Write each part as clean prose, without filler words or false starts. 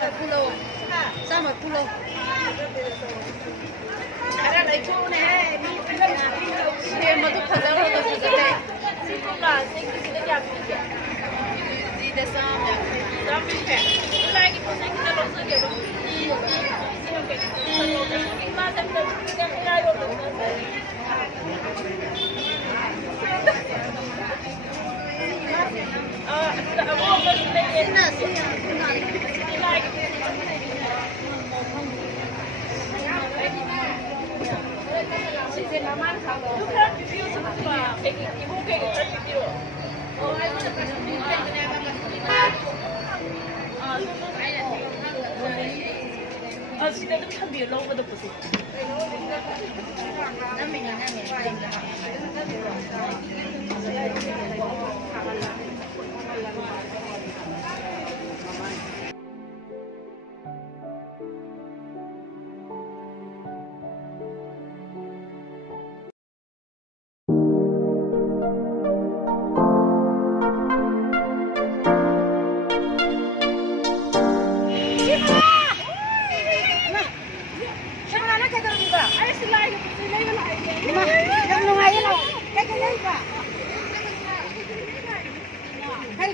Pulau, sama pulau. Ada lagi tu ni, dia matu khazar hoda khazar hai. Sikulah, sikit jak. Di desa jak. Tapi kan, lagi pun kita losak dia. Siapa kita losak? Kita sampai kita mulai losak. Sini tu kan biar lawan tu pun.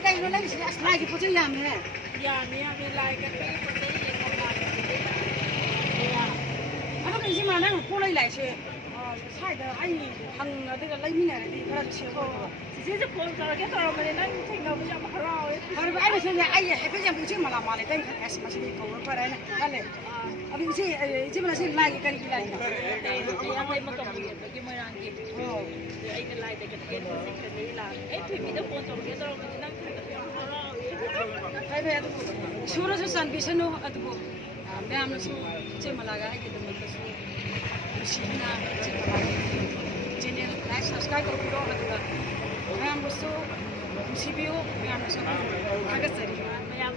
Cái nó lấy slide cái phụ chữ yam này. Yam này like cái phụ chữ nó cái gì mà nó cô lấy lại chứ. Sai đó anh thằng cái lấy mình này đi phải chịu thôi. Chỉ là cô cái tao mà nên thành nào bây giờ mà rồi. Rồi anh bây giờ anh cái gì phụ chữ mà làm mà lại cái S mà chỉ câu nó phải này. Cái này. Abi chỉ mà chỉ like cái like. Anh lấy mà cầm cái mới ăn kịp. Anh cái like cái cái là. Ấy thì mình đâu quan trọng cái tao mình đang Hai suara susan bisa no atuh meam no ce malaga ai kita mata su sina ce malaga channel like subscribe karo do atuh meam so sibio meam so aga sari meam